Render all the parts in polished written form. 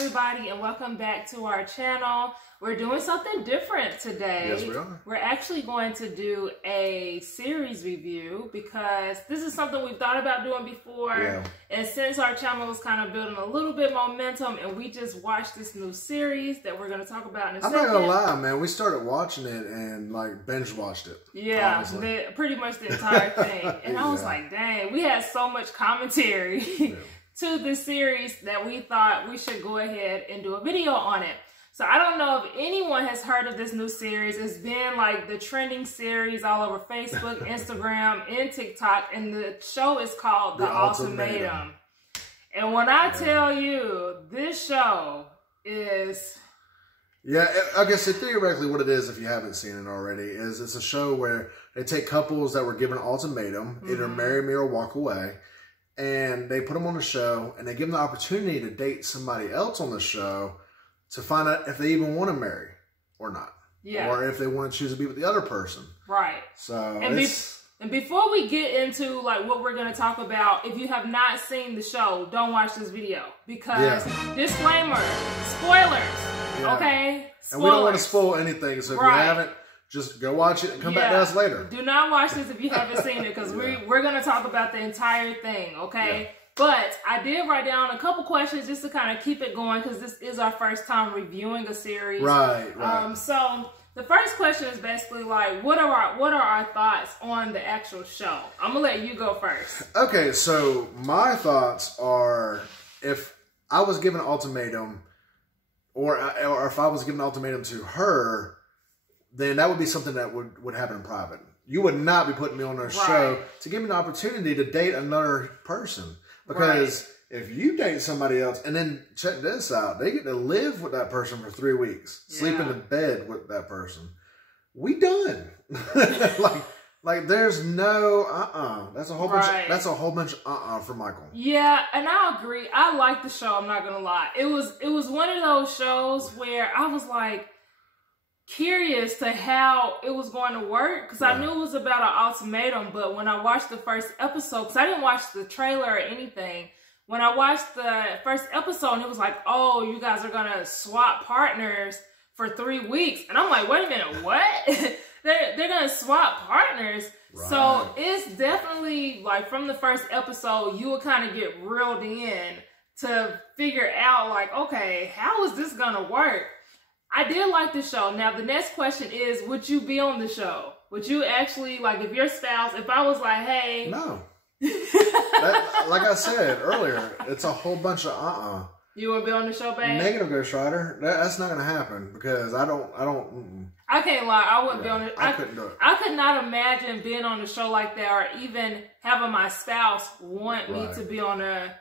everybody, and welcome back to our channel. We're doing something different today. Yes, we are. We're actually going to do a series review because this is something we've thought about doing before. Yeah. And since our channel was kind of building a little bit momentum, and we just watched this new series that we're going to talk about in a second. I'm not gonna lie, man. We started watching it and like binge watched it. Yeah, pretty much the entire thing. And I was Yeah. like, dang, we had so much commentary to this series that we thought we should go ahead and do a video on it. So I don't know if anyone has heard of this new series. It's been like the trending series all over Facebook, Instagram, and TikTok. And the show is called The Ultimatum. And when I tell you, this show is... Yeah, I guess theoretically what it is, if you haven't seen it already, is it's a show where they take couples that were given an ultimatum, either marry me or walk away, and they put them on the show, and they give them the opportunity to date somebody else on the show to find out if they even want to marry or not. Yeah. Or if they want to choose to be with the other person. Right. So And before we get into like what we're going to talk about, if you have not seen the show, don't watch this video because disclaimer, spoilers, okay? Spoilers. And we don't want to spoil anything, so if you haven't, just go watch it and come back to us later. Do not watch this if you haven't seen it because we're going to talk about the entire thing, okay? Yeah. But I did write down a couple questions just to kind of keep it going because this is our first time reviewing a series. Right. So the first question is basically like, what are our thoughts on the actual show? I'm gonna let you go first. Okay, so my thoughts are, if I was given an ultimatum, or if I was given an ultimatum to her, then that would be something that would happen in private. You would not be putting me on a show to give me an opportunity to date another person. Because if you date somebody else, and then check this out, they get to live with that person for 3 weeks, sleep in the bed with that person. We done. like there's no That's a whole bunch. That's a whole bunch of for Michael. Yeah, and I agree. I like the show. I'm not gonna lie. It was one of those shows where I was like curious to how it was going to work because I knew it was about an ultimatum, but when I watched the first episode, because I didn't watch the trailer or anything, when I watched the first episode and it was like, oh, you guys are gonna swap partners for 3 weeks, and I'm like, wait a minute, what? they're gonna swap partners. So it's definitely like from the first episode you will kind of get reeled in to figure out like, okay, how is this gonna work? I did like the show. Now, the next question is, would you be on the show? Would you actually, like, if your spouse, if I was like, hey... No. Like I said earlier, it's a whole bunch of You would be on the show, babe? Negative, Ghost Rider. That's not going to happen because I don't... I can't lie. I wouldn't be on it. I couldn't do it. I could not imagine being on a show like that or even having my spouse want me to be on a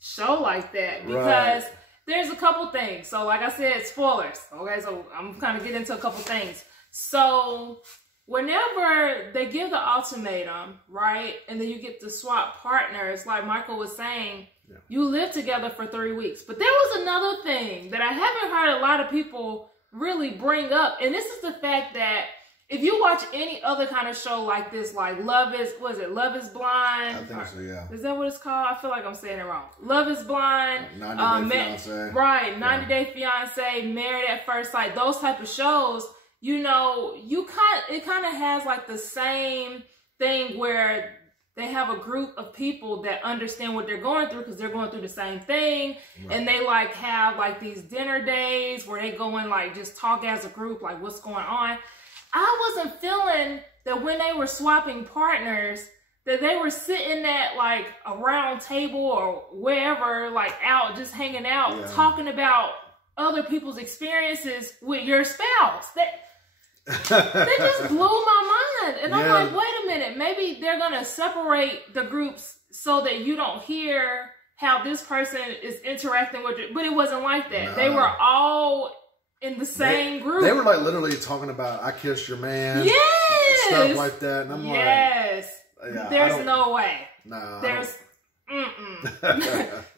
show like that because... There's a couple things. So like I said, spoilers. Okay, so I'm kind of getting into a couple things. So whenever they give the ultimatum, right, and then you get to swap partners, like Michael was saying, you live together for 3 weeks. But there was another thing that I haven't heard a lot of people really bring up, and this is the fact that if you watch any other kind of show like this, like Love is Blind? I think so, yeah. Is that what it's called? I feel like I'm saying it wrong. Love is Blind. 90 Day Fiance. Right, 90 Day Fiance, Married at First Sight, those type of shows, you know, it kind of has like the same thing where they have a group of people that understand what they're going through because they're going through the same thing. And they like have like these dinner days where they go and like just talk as a group, like what's going on. I wasn't feeling that when they were swapping partners, that they were sitting at like a round table or wherever, like out, just hanging out, talking about other people's experiences with your spouse. That just blew my mind. And I'm like, wait a minute, maybe they're going to separate the groups so that you don't hear how this person is interacting with it. But it wasn't like that. No. They were all in the same group. They were like literally talking about I kissed your man. Stuff like that. And I'm like, there's no way. No. There's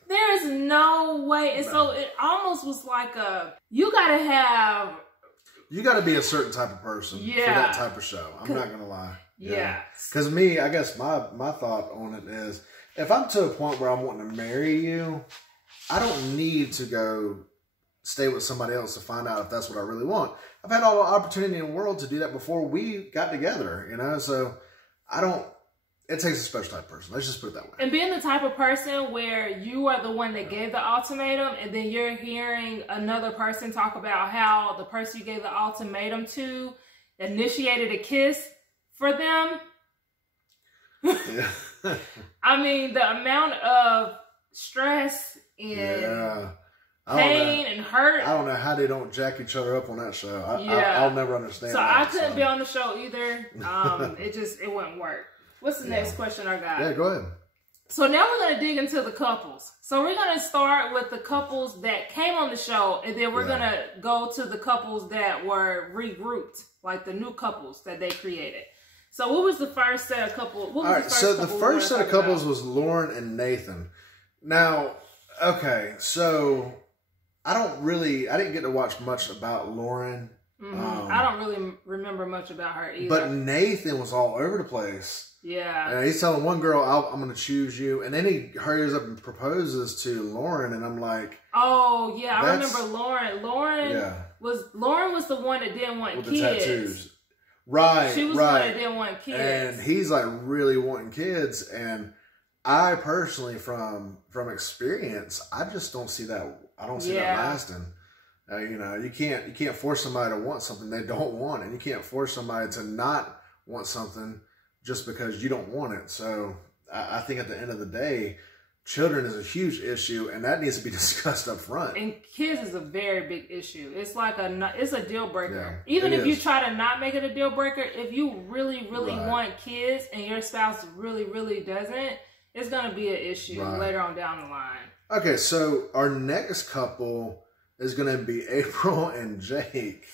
there's no way. And so it almost was like you gotta be a certain type of person for that type of show. I'm not gonna lie. Because me, I guess my thought on it is, if I'm to a point where I'm wanting to marry you, I don't need to go stay with somebody else to find out if that's what I really want. I've had all the opportunity in the world to do that before we got together, you know? So I don't, it takes a special type of person. Let's just put it that way. And being the type of person where you are the one that gave the ultimatum, and then you're hearing another person talk about how the person you gave the ultimatum to initiated a kiss for them. Yeah. I mean, the amount of stress and pain and hurt. I don't know how they don't jack each other up on that show. Yeah. I'll never understand So that, I couldn't be on the show either. It wouldn't work. What's the next question I got? Yeah, go ahead. So now we're going to dig into the couples. So we're going to start with the couples that came on the show, and then we're going to go to the couples that were regrouped, like the new couples that they created. So what was the first set of couples? All right, so the first set of couples was Lauren and Nathan. Now, okay, so I didn't get to watch much about Lauren. I don't really remember much about her either. But Nathan was all over the place. Yeah. And he's telling one girl, I'm going to choose you. And then he hurries up and proposes to Lauren. And I'm like... Oh, yeah. I remember Lauren. Lauren was the one that didn't want kids. With the tattoos. Right, She was the one that didn't want kids. And he's like really wanting kids. And I personally, from experience, I just don't see that. I don't see that lasting. You know, you can't force somebody to want something they don't want, and you can't force somebody to not want something just because you don't want it. So I think at the end of the day, children is a huge issue, and that needs to be discussed up front. And kids is a very big issue. It's like it's a deal breaker. Yeah, Even if you try to not make it a deal breaker, if you really, really want kids and your spouse really, really doesn't, it's going to be an issue later on down the line. Okay, so our next couple is going to be April and Jake.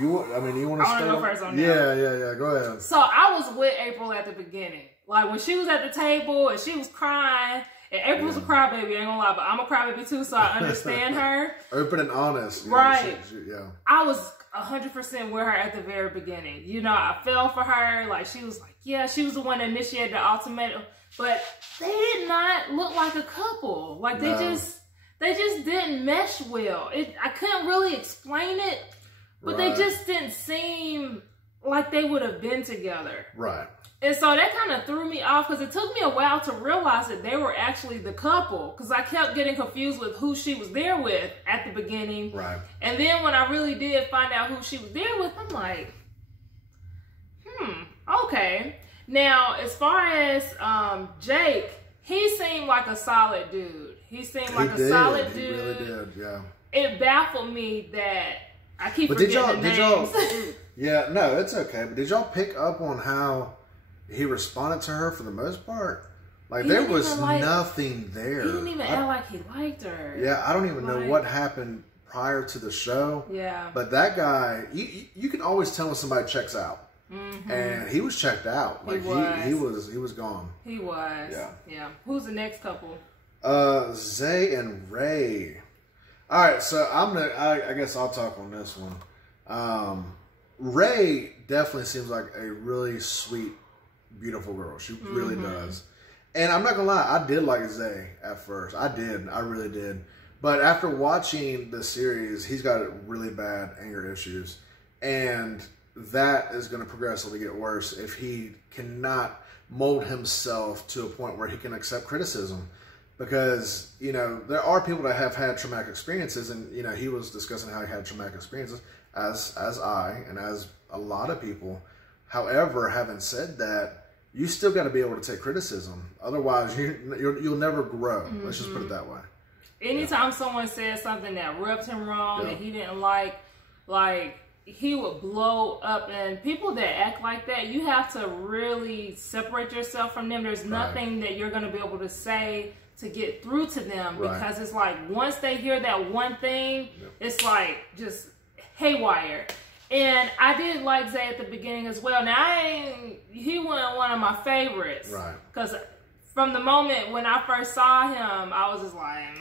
You want to start? Go first on that. Yeah. Go ahead. So I was with April at the beginning. Like when she was at the table and she was crying, and April's a crybaby, I ain't gonna lie, but I'm a crybaby too, so I understand her. Open and honest. Right. Yeah. I was 100% with her at the very beginning. You know, I fell for her. Like she was like, she was the one that initiated the ultimatum. But they did not look like a couple. Like they just didn't mesh well. I couldn't really explain it, but they just didn't seem like they would have been together. Right. And so that kind of threw me off because it took me a while to realize that they were actually the couple, because I kept getting confused with who she was there with at the beginning. Right. And then when I really did find out who she was there with, I'm like, okay. Now, as far as Jake, he seemed like a solid dude. He seemed like a solid dude. He really did, yeah. It baffled me that I keep forgetting the names. Yeah, no, it's okay. But did y'all pick up on how he responded to her for the most part? Like, there was nothing there. He didn't even act like he liked her. Yeah, I don't even know what happened prior to the show. Yeah. But that guy, you can always tell when somebody checks out. And he was checked out. Like he was gone. He was. Yeah. Who's the next couple? Zay and Ray. All right, so I guess I'll talk on this one. Ray definitely seems like a really sweet, beautiful girl. She really does. And I'm not gonna lie, I did like Zay at first. I really did. But after watching the series, he's got really bad anger issues, and that is going to progressively get worse if he cannot mold himself to a point where he can accept criticism. Because, you know, there are people that have had traumatic experiences, and, you know, he was discussing how he had traumatic experiences, as I, and as a lot of people. However, having said that, you still got to be able to take criticism. Otherwise, you'll never grow. Let's just put it that way. Anytime someone says something that rubbed him wrong, that he didn't like, he would blow up. And people that act like that, you have to really separate yourself from them. There's nothing that you're going to be able to say to get through to them, because it's like once they hear that one thing, it's like just haywire. And I did like Zay at the beginning as well. Now, he wasn't one of my favorites. Right. Because from the moment when I first saw him, I was just like,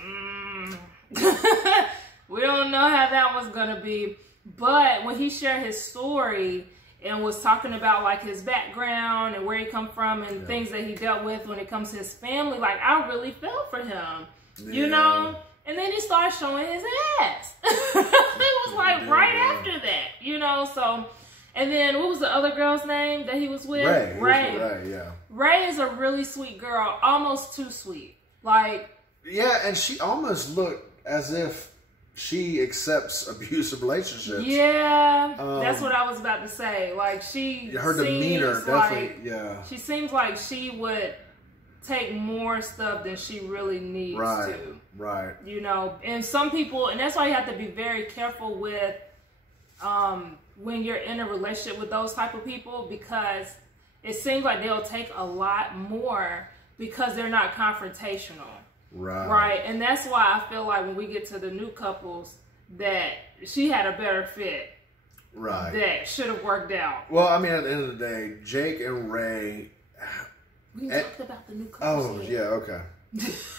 we don't know how that was going to be. But when he shared his story and was talking about like his background and where he come from and things that he dealt with when it comes to his family, like I really felt for him. you know? And then he started showing his ass. It was like right after that, you know? So, and then what was the other girl's name that he was with? Ray, yeah. Ray is a really sweet girl, almost too sweet. Like, yeah, and she almost looked as if she accepts abusive relationships. Yeah, that's what I was about to say. Like, her demeanor definitely, yeah. She seems like she would take more stuff than she really needs to. Right. You know, and some people, and that's why you have to be very careful with when you're in a relationship with those type of people, because it seems like they'll take a lot more because they're not confrontational. Right. And that's why I feel like when we get to the new couples, that she had a better fit. Right. That should have worked out. Well, I mean, at the end of the day, Jake and Ray. We talked about the new couples. Oh, yeah, okay.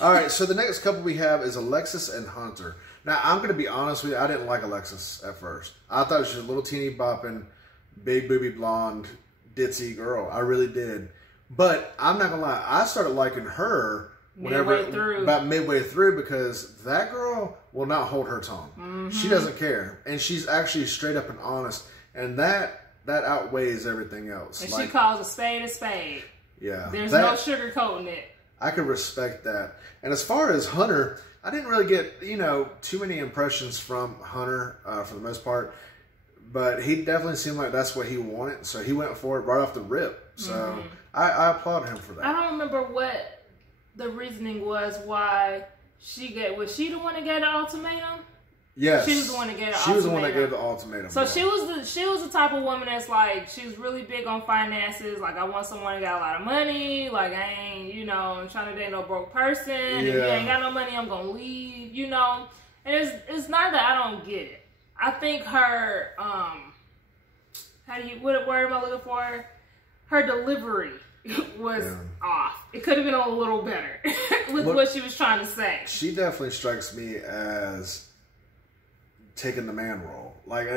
All right, so the next couple we have is Alexis and Hunter. Now, I'm going to be honest with you, I didn't like Alexis at first. I thought she was a little teeny bopping, big booby blonde, ditzy girl. I really did. But I'm not going to lie, I started liking her about midway through, because that girl will not hold her tongue. Mm-hmm. She doesn't care. And she's actually straight up and honest. And that outweighs everything else. And she calls a spade a spade. Yeah. There's no sugarcoating it. I could respect that. And as far as Hunter, I didn't really get, too many impressions from Hunter for the most part. But he definitely seemed like that's what he wanted. So he went for it right off the rip. So I applaud him for that. I don't remember what the reasoning was why was she the one that gave the ultimatum? Yes. She was the one that gave the ultimatum. She was the one that gave the ultimatum. So yeah. she was the type of woman that's like, she was really big on finances. Like, I want someone that got a lot of money. Like, I ain't, I'm trying to date no broke person. Yeah. If you ain't got no money, I'm going to leave, And it's not that I don't get it. I think her, what word am I looking for? Her delivery was off. It could have been a little better with what she was trying to say. She definitely strikes me as taking the man role. Like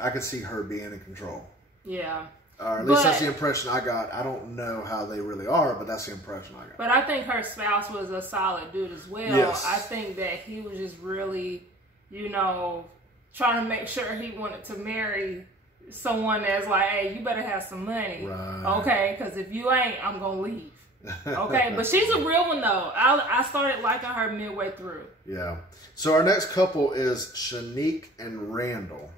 I could see her being in control. Yeah. Or at least that's the impression I got. I don't know how they really are, but that's the impression I got. But I think her spouse was a solid dude as well. Yes. I think that he was just really, trying to make sure he wanted to marry someone that's like, hey, you better have some money. Right. Okay, because if you ain't, I'm going to leave. Okay, but she's a real one though. I started liking her midway through. Yeah. So our next couple is Shanique and Randall.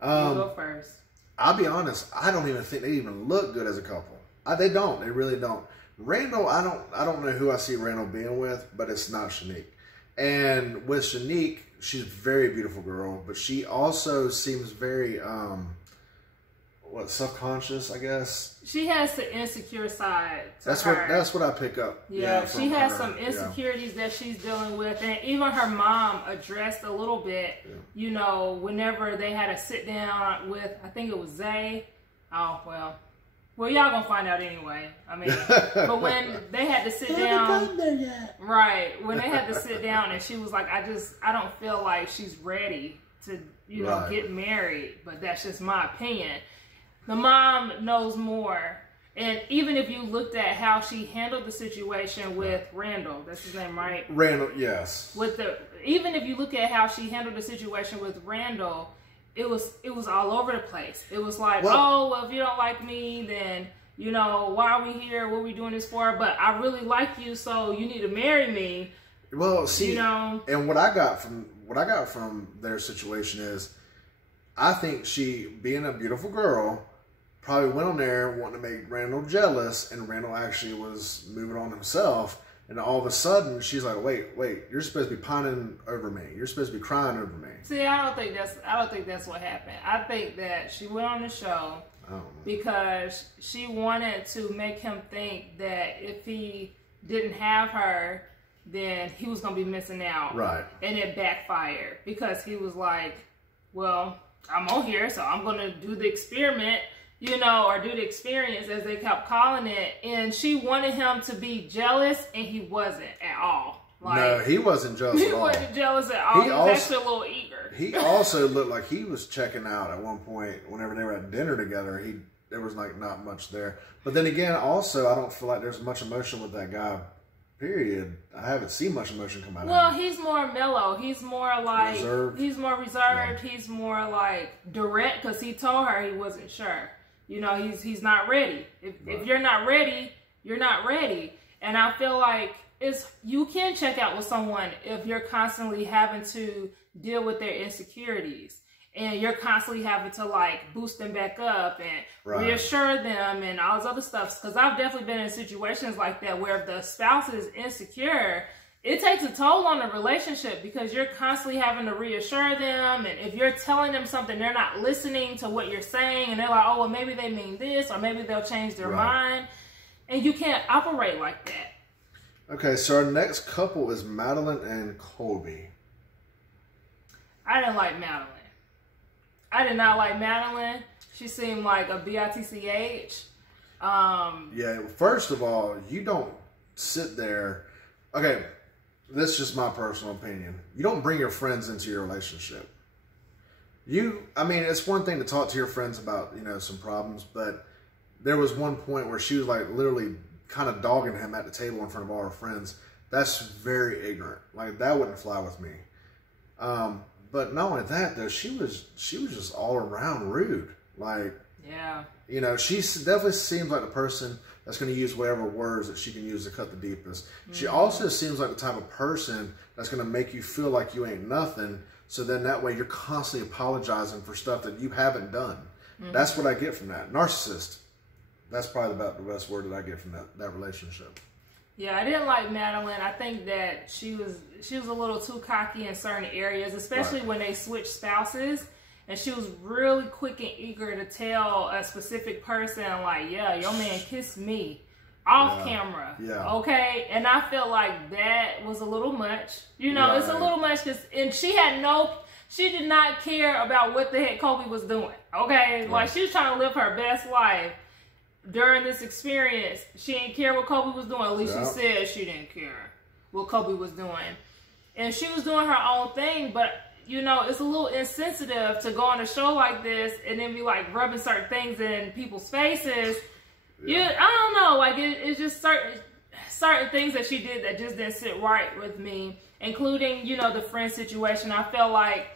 You go first. I'll be honest, I don't even think they even look good as a couple. They don't. They really don't. Randall, I don't know who I see Randall being with, but it's not Shanique. And with Shanique, she's a very beautiful girl, but she also seems very self-conscious, I guess. She has the insecure side to her. That's what I pick up. Yeah, she has some insecurities that she's dealing with, and even her mom addressed a little bit, whenever they had a sit down with, I think it was Zay. Oh, well, y'all gonna find out anyway. I mean, but when they had to sit down, right, when they had to sit down, and she was like, I don't feel like she's ready to, get married, but that's just my opinion. The mom knows more. And even if you looked at how she handled the situation with Randall, that's his name, right? Randall, yes. Even if you look at how she handled the situation with Randall, it was all over the place. It was like, well, if you don't like me, then, why are we here? What are we doing this for? But I really like you, so you need to marry me. Well, see, and what I got from their situation is, I think she, being a beautiful girl, probably went on there wanting to make Randall jealous, and Randall actually was moving on himself. And all of a sudden, she's like, "Wait! You're supposed to be pining over me. You're supposed to be crying over me." See, I don't think that's what happened. I think that she went on the show because she wanted to make him think that if he didn't have her, then he was going to be missing out. Right. And it backfired because he was like, "Well, I'm on here, so I'm going to do the experiment." Or do the experience, as they kept calling it. And she wanted him to be jealous, and he wasn't at all. No, he wasn't jealous at all. He wasn't jealous at all. He was actually a little eager. He also looked like he was checking out at one point. Whenever they were at dinner together, there was not much there. But then again, also, I don't feel like there's much emotion with that guy period, I haven't seen much emotion come out of him. Well, he's more mellow. He's more like Reserved. he's more reserved. Yeah. He's more like direct because he told her he wasn't sure. You know, he's not ready. If you're not ready, you're not ready. And I feel like you can check out with someone if you're constantly having to deal with their insecurities. And you're constantly having to like boost them back up and reassure them and all this other stuff. Because I've definitely been in situations like that where if the spouse is insecure, it takes a toll on the relationship because you're constantly having to reassure them. And if you're telling them something, they're not listening to what you're saying. And they're like, oh, well, maybe they mean this or maybe they'll change their mind. And you can't operate like that. Okay, so our next couple is Madeline and Colby. I didn't like Madeline. I did not like Madeline. She seemed like a bitch. Yeah, first of all, you don't sit there. Okay, this is just my personal opinion. You don't bring your friends into your relationship. I mean, it's one thing to talk to your friends about, you know, some problems, but there was one point where she was like literally kind of dogging him at the table in front of all her friends. That's very ignorant. Like, that wouldn't fly with me. But not only that, though, she was just all around rude. Like, yeah, you know, she definitely seems like the person that's going to use whatever words that she can use to cut the deepest. Mm-hmm. She also seems like the type of person that's going to make you feel like you ain't nothing. So then that way you're constantly apologizing for stuff that you haven't done. Mm-hmm. That's what I get from that. Narcissist. That's probably about the best word that I get from that relationship. Yeah, I didn't like Madeline. I think that she was a little too cocky in certain areas, especially when they switched spouses. And she was really quick and eager to tell a specific person, like, yeah, your man kissed me off camera. Yeah. Okay? And I felt like that was a little much. You know, it's a little much. And she did not care about what the heck Colby was doing. Okay? Right. Like, she was trying to live her best life. During this experience, she didn't care what Colby was doing. At least she said she didn't care what Colby was doing. And she was doing her own thing, but, you know, it's a little insensitive to go on a show like this and then be, like, rubbing certain things in people's faces. Yeah. I don't know. Like, it's just certain things that she did that just didn't sit right with me, including, you know, the friend situation. I felt like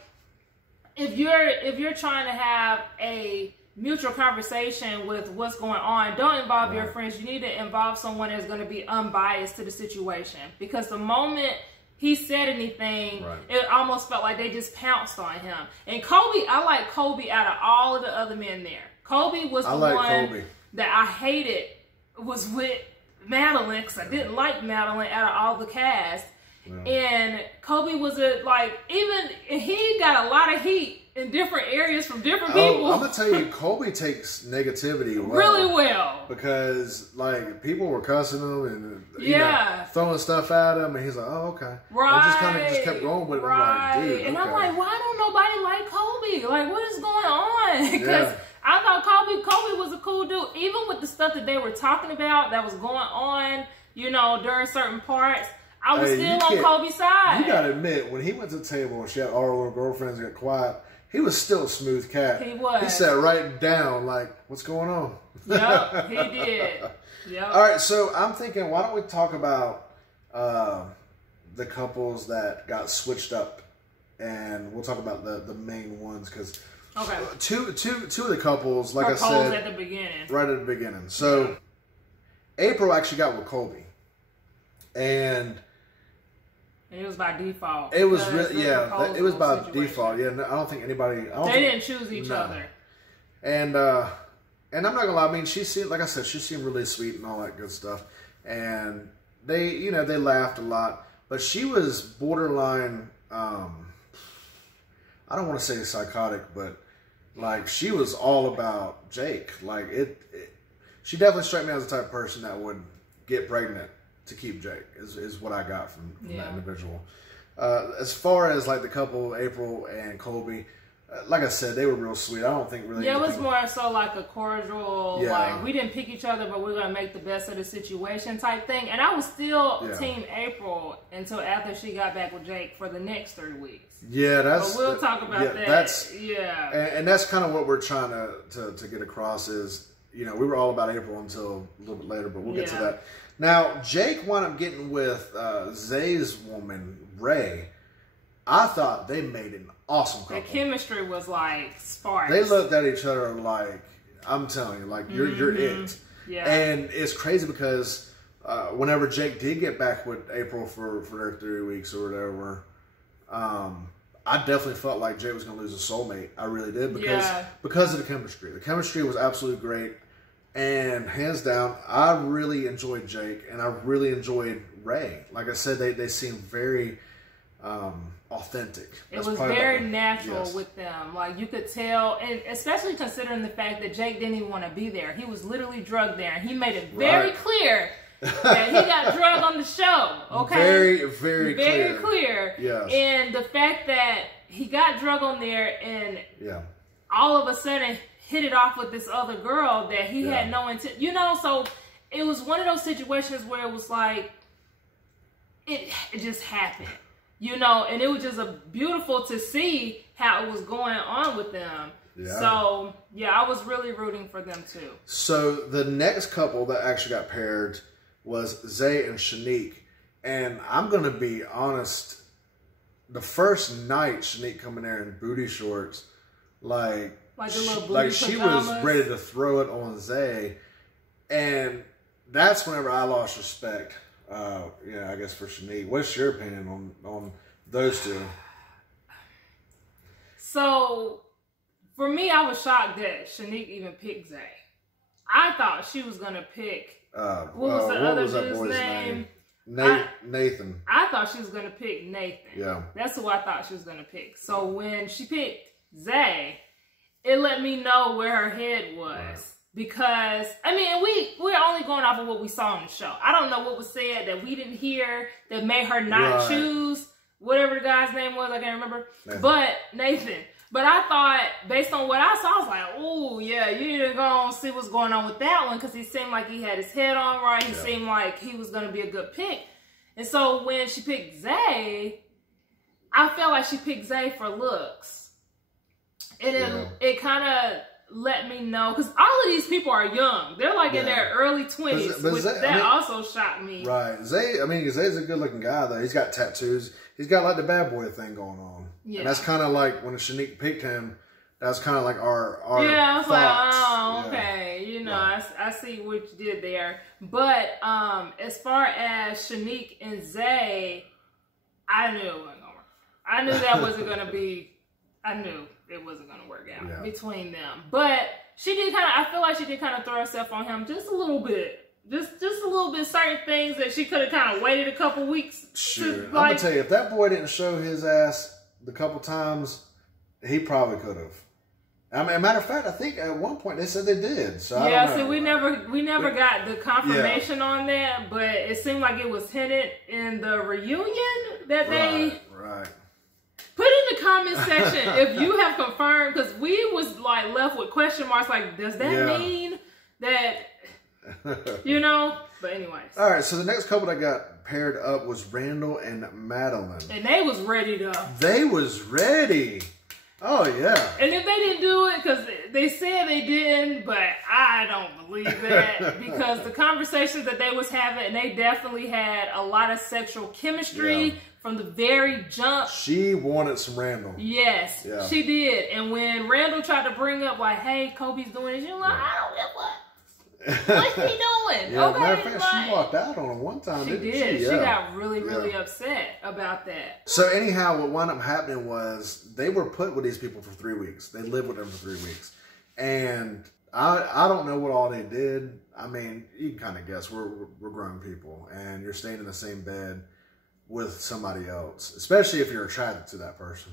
if you're trying to have a mutual conversation with what's going on, don't involve your friends. You need to involve someone that's going to be unbiased to the situation, because the moment he said anything, it almost felt like they just pounced on him. And Colby, I like Colby out of all of the other men there. Colby was the one that I hated was with Madeline, because I didn't like Madeline out of all the cast. And Colby was he got a lot of heat in different areas from different people. I'm gonna tell you, Colby takes negativity really well, because like people were cussing him and you know, throwing stuff at him, and he's like, "Oh, okay." And just kind of kept going with it. I'm like, dude, and I'm like, why don't nobody like Colby? Like, what is going on? Because I thought Colby was a cool dude, even with the stuff that they were talking about that was going on, you know, during certain parts. I was still on Colby's side. You gotta admit, when he went to the table and she had all her little girlfriends and got quiet, he was still a smooth cat. He was. He sat right down like, what's going on? Yep, he did. Yep. All right, so I'm thinking, why don't we talk about the couples that got switched up, and we'll talk about the main ones, because two of the couples, like I said, at the beginning. Right at the beginning. So April actually got with Colby, and it was by default. It was really, it was by default. Yeah, no, I don't think anybody. They didn't choose each other. And I'm not gonna lie. I mean, she seemed, like I said, she seemed really sweet and all that good stuff. And they laughed a lot, but she was borderline. I don't want to say psychotic, but like she was all about Jake. Like she definitely struck me as the type of person that would get pregnant to keep Jake, is what I got from that individual. As far as like the couple, April and Colby, like I said, they were real sweet. I don't think really. Yeah, it was more so like a cordial, like we didn't pick each other, but we're gonna make the best of the situation type thing. And I was still team April until after she got back with Jake for the next 3 weeks. Yeah, that's. But we'll talk about that. That's and that's kind of what we're trying to get across is, you know, we were all about April until a little bit later, but we'll get to that. Now, Jake wound up getting with Zay's woman, Ray. I thought they made an awesome couple. The chemistry was like sparks. They looked at each other like, I'm telling you, like you're it. Yeah. And it's crazy because whenever Jake did get back with April for their 3 weeks or whatever, I definitely felt like Jake was going to lose a soulmate. I really did because of the chemistry. The chemistry was absolutely great. And hands down, I really enjoyed Jake and I really enjoyed Ray. Like I said, they seemed very authentic. It was very natural with them. Like you could tell, and especially considering the fact that Jake didn't even want to be there. He was literally drugged there. And he made it very clear that he got drugged on the show. Okay, very clear. Yes. And the fact that he got drugged on there, and all of a sudden hit it off with this other girl that he had no intent. You know, so it was one of those situations where it was like it just happened. You know, and it was just beautiful to see how it was going on with them. Yeah. So, yeah, I was really rooting for them too. So, the next couple that actually got paired was Zay and Shanique. And I'm going to be honest, the first night Shanique coming there in booty shorts, like she was ready to throw it on Zay. And that's whenever I lost respect. I guess for Shanique. What's your opinion on those two? So, for me, I was shocked that Shanique even picked Zay. I thought she was going to pick... what was the other dude's name? Nathan. I thought she was going to pick Nathan. Yeah. That's who I thought she was going to pick. So, when she picked Zay, it let me know where her head was. Right. Because, I mean, we're only going off of what we saw on the show. I don't know what was said that we didn't hear that made her not choose whatever the guy's name was. I can't remember. Nathan. But I thought, based on what I saw, I was like, oh, yeah, you need to go and see what's going on with that one. Because he seemed like he had his head on right. He seemed like he was going to be a good pick. And so when she picked Zay, I felt like she picked Zay for looks. And it kind of let me know, because all of these people are young. They're like in their early 20s, which also shocked me. Right. Zay, I mean, Zay's a good-looking guy, though. He's got tattoos. He's got, like, the bad boy thing going on. Yeah. And that's kind of like, when Shanique picked him, that's kind of like our I was thoughts. Like, oh, okay. You know, I see what you did there. But as far as Shanique and Zay, I knew it wasn't going to work. I knew that wasn't going to be, I knew it wasn't going to work out between them. But she did kind of, I feel like she did kind of throw herself on him just a little bit. Just a little bit, certain things that she could have kind of waited a couple weeks. Sure. I'm going to tell you, if that boy didn't show his ass the couple times, he probably could have. I mean, a matter of fact, I think at one point they said they did. So I don't know. See, we never got the confirmation on that, but it seemed like it was hinted in the reunion that they... Right. Put in the comment section if you have confirmed, because we was like left with question marks. Like, does that mean that, you know? But anyways. All right. So the next couple that got paired up was Randall and Madeline, and they was ready to. They was ready. Oh yeah. And if they didn't do it, because they said they didn't, but I don't believe that, because the conversations that they was having, and they definitely had a lot of sexual chemistry. Yeah. From the very jump. She wanted some Randall. Yes, she did. And when Randall tried to bring up, like, hey, Kobe's doing this, you're like, I don't get what. What's he doing? Okay, matter of fact, she walked out on him one time, didn't she? She got really upset about that. So anyhow, what wound up happening was they were put with these people for 3 weeks. They lived with them for 3 weeks. And I don't know what all they did. I mean, you can kind of guess. We're grown people. And you're staying in the same bed with somebody else, especially if you're attracted to that person.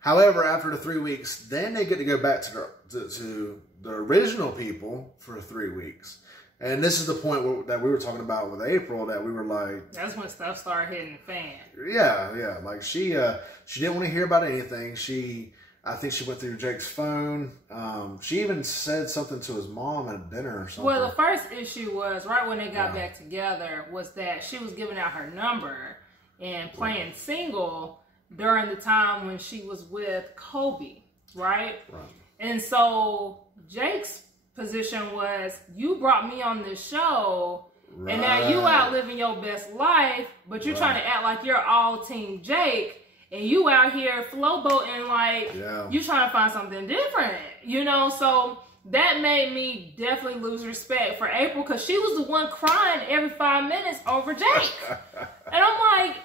However, after the 3 weeks, then they get to go back to the original people for 3 weeks. And this is the point that we were talking about with April, that we were like... That's when stuff started hitting the fan. Yeah. Like, she didn't want to hear about anything. I think she went through Jake's phone. She even said something to his mom at dinner or something. Well, the first issue was, right when they got back together, was that she was giving out her number and playing single during the time when she was with Kobe, right? And so Jake's position was, you brought me on this show Right. And now you out living your best life, but you're trying to act like you're all Team Jake, and you out here flowboating like you trying to find something different, you know? So that made me definitely lose respect for April, because she was the one crying every 5 minutes over Jake. And I'm like,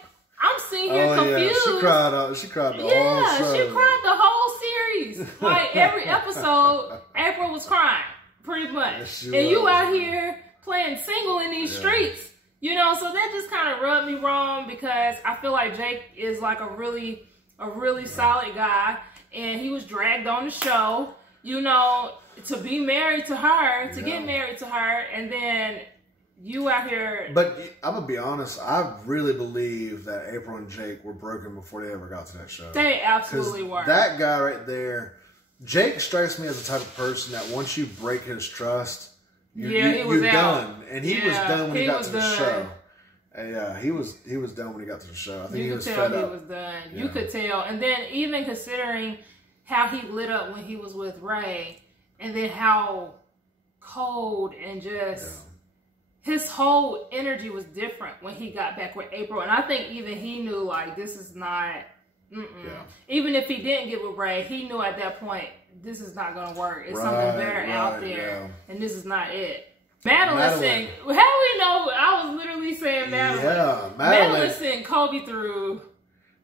I'm sitting here confused. Yeah. She cried the whole show. She cried the whole series. Like every episode, April was crying, pretty much. Yes, and you out here playing single in these streets. You know, so that just kind of rubbed me wrong, because I feel like Jake is like a really solid guy, and he was dragged on the show, you know, to be married to her, to get married to her, and then you out here. But I'm gonna be honest, I really believe that April and Jake were broken before they ever got to that show. They absolutely were. That guy right there, Jake strikes me as the type of person that once you break his trust, you're done. And he was done when he got to the show. And he was done when he got to the show. I think he was fed up. You could tell he was done. You could tell. And then even considering how he lit up when he was with Ray, and then how cold and just his whole energy was different when he got back with April. And I think even he knew, like, this is not, even if he didn't get with Ray, he knew at that point, this is not going to work. It's something better out there, and this is not it. Madeline sent, how do we know? I was literally saying Madeline. Yeah, Madeline sent Kobe through.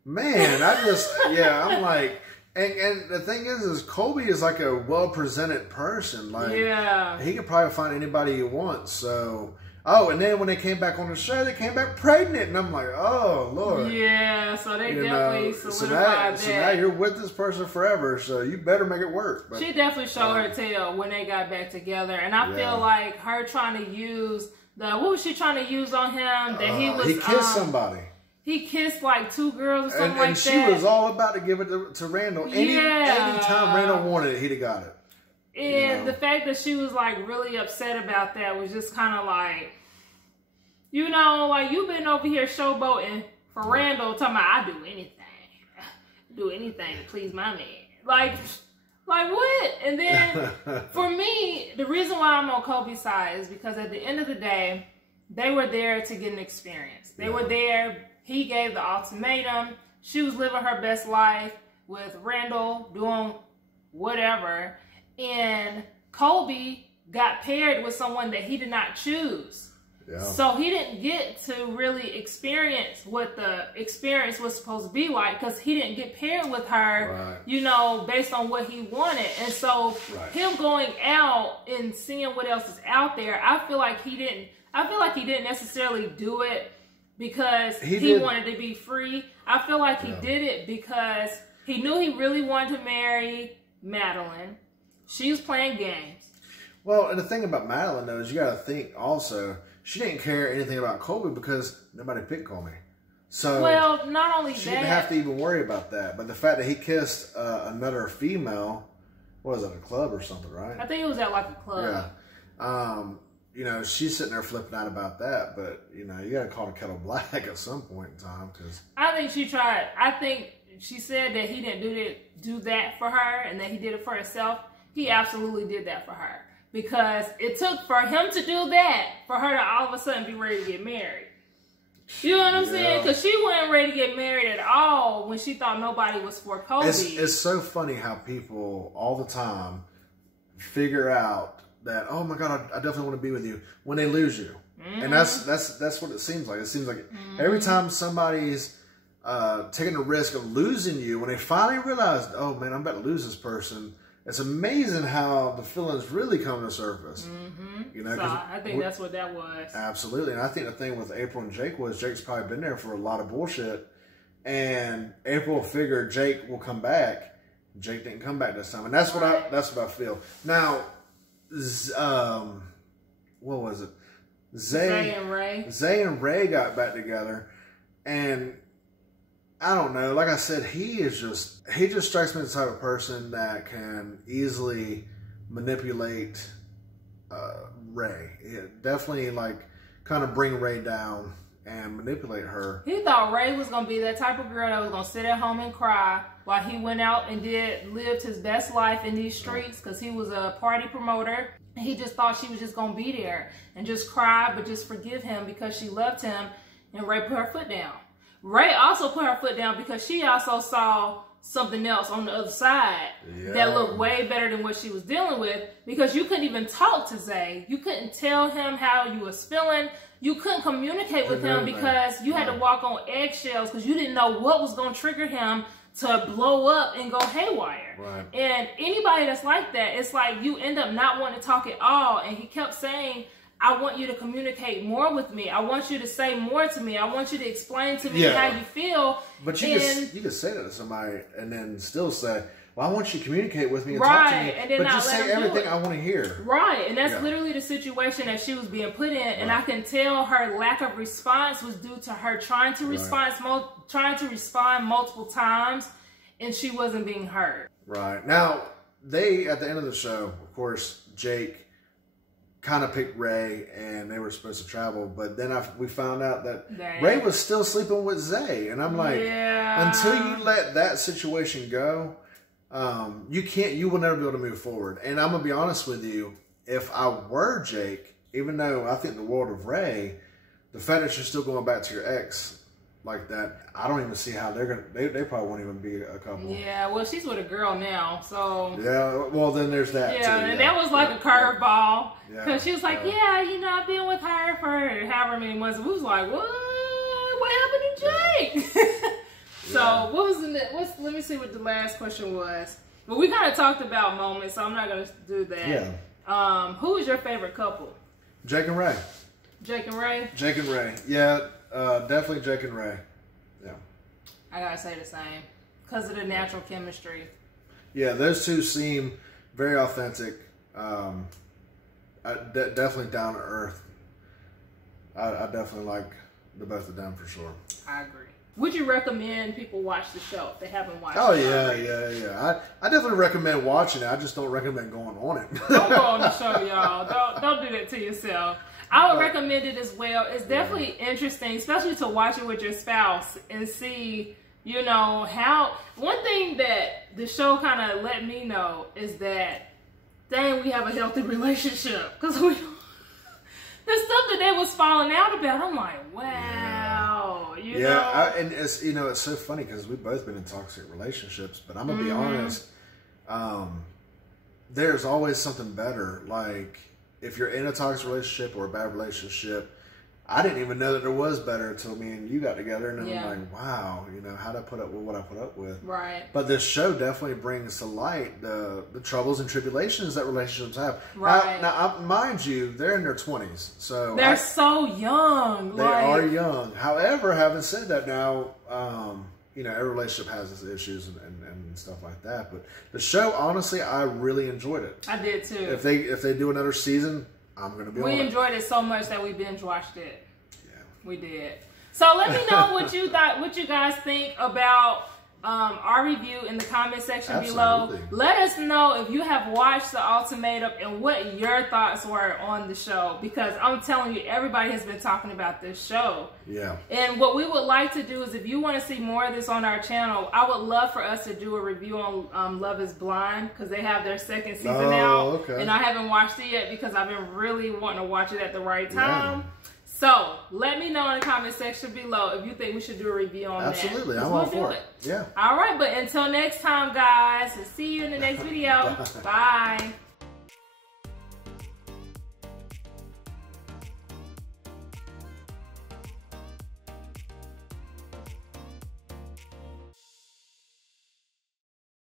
Man, I'm like, and the thing is Kobe is like a well-presented person. Like, he could probably find anybody he wants. So, and then when they came back on the show, they came back pregnant, and I'm like, oh Lord. Yeah, so they definitely solidified that. So now you're with this person forever, so you better make it work. But, she definitely showed her tail when they got back together, and I feel like her trying to use what was she trying to use on him? That he kissed somebody. He kissed like 2 girls or something and she was all about to give it to Randall. Anytime Randall wanted it, he'd have got it. And the fact that she was like really upset about that was just kind of like, you know, like you've been over here showboating for Randall, talking about I do anything to please my man. Like what? And then for me, the reason why I'm on Kobe's side is because at the end of the day, they were there to get an experience. They were there. He gave the ultimatum. She was living her best life with Randall, doing whatever. And Kobe got paired with someone that he did not choose. Yeah. So he didn't get to really experience what the experience was supposed to be like, because he didn't get paired with her, you know, based on what he wanted. And so him going out and seeing what else is out there, I feel like he didn't necessarily do it because he wanted to be free. I feel like he did it because he knew he really wanted to marry Madeline. She was playing games. Well, and the thing about Madeline, though, is you got to think also, she didn't care anything about Kobe because nobody picked Kobe. So, well, not only she didn't have to even worry about that. But the fact that he kissed another female, what was it, a club or something, right? I think it was at like a club. Yeah. You know, she's sitting there flipping out about that, but, you know, you got to call the kettle black at some point in time. Cause I think she tried. I think she said that he didn't do that for her and that he did it for himself. He absolutely did that for her. Because it took for him to do that, for her to all of a sudden be ready to get married. You know what I'm saying? Because she wasn't ready to get married at all when she thought nobody was for Kobe. It's so funny how people all the time figure out that, oh my God, I definitely want to be with you, when they lose you. And that's what it seems like. It seems like every time somebody's taking the risk of losing you, when they finally realize, oh man, I'm about to lose this person, it's amazing how the feelings really come to surface. You know, so I think that's what that was. Absolutely. And I think the thing with April and Jake was Jake's probably been there for a lot of bullshit. And April figured Jake will come back. Jake didn't come back this time. And that's what I feel. Now, what was it? Zay and Ray got back together. And I don't know. Like I said, he just strikes me as the type of person that can easily manipulate Ray. Definitely, like, kind of bring Ray down and manipulate her. He thought Ray was going to be that type of girl that was going to sit at home and cry while he went out and lived his best life in these streets, because he was a party promoter. He just thought she was just going to be there and just cry, but just forgive him because she loved him. And Ray put her foot down. Ray also put her foot down because she also saw something else on the other side that looked way better than what she was dealing with, because you couldn't even talk to Zay. You couldn't tell him how you was feeling. You couldn't communicate with him because you had to walk on eggshells because you didn't know what was going to trigger him to blow up and go haywire. Right. And anybody that's like that, it's like you end up not wanting to talk at all. And he kept saying, I want you to communicate more with me. I want you to say more to me. I want you to explain to me how you feel. But you can say that to somebody and then still say, well, I want you to communicate with me and talk to me, and then but just say everything I want to hear. Right, and that's literally the situation that she was being put in, and I can tell her lack of response was due to her trying to respond multiple times, and she wasn't being heard. Right. Now, they, at the end of the show, of course, Jake kind of picked Ray, and they were supposed to travel, but then we found out that Ray was still sleeping with Zay, and I'm like, until you let that situation go, you will never be able to move forward. And I'm gonna be honest with you, if I were Jake, even though I think the world of Ray, the fact that you're still going back to your ex like that, I don't even see how they're gonna. They probably won't even be a couple. Yeah, well, she's with a girl now, so yeah. Well, then there's that. Yeah, too, and that was like a curveball because she was like, I've been with her for however many months. And we was like, what happened to Jake? So what was let me see what the last question was. Well, we kind of talked about moments, so I'm not gonna do that. Yeah. Who is your favorite couple? Jake and Ray. Jake and Ray. Jake and Ray. Yeah, definitely Jake and Ray. Yeah. I gotta say the same because of the natural chemistry. Yeah, those two seem very authentic. Definitely down to earth. I definitely like the both of them for sure. I agree. Would you recommend people watch the show if they haven't watched it? Oh, yeah. I definitely recommend watching it. I just don't recommend going on it. Don't go on the show, y'all. Don't do that to yourself. I would recommend it as well. It's definitely interesting, especially to watch it with your spouse and see, how... One thing that the show kind of let me know is that, dang, we have a healthy relationship. Because the stuff that they was falling out about, I'm like, wow. You know? And it's it's so funny because we've both been in toxic relationships, but I'm gonna be honest, there's always something better. Like if you're in a toxic relationship or a bad relationship, I didn't even know that there was better until me and you got together, and then I'm like, wow, how'd I put up with what I put up with? Right. But this show definitely brings to light the troubles and tribulations that relationships have. Right. Now, mind you, they're in their 20s, so they're so young. They are young. However, having said that, now every relationship has its issues and stuff like that. But the show, honestly, I really enjoyed it. I did too. If they do another season, I'm going to be on it. We enjoyed it so much that we binge watched it. Yeah. We did. So let me know what you guys think about our review in the comment section below. Let us know if you have watched The Ultimatum and what your thoughts were on the show, because I'm telling you, everybody has been talking about this show. Yeah. And what we would like to do is, if you want to see more of this on our channel, I would love for us to do a review on Love is Blind, because they have their second season out. Okay. And I haven't watched it yet because I've been really wanting to watch it at the right time. Yeah. So, let me know in the comment section below if you think we should do a review on that. Absolutely, I'm all for it. Yeah. All right, but until next time, guys, see you in the next video. Bye.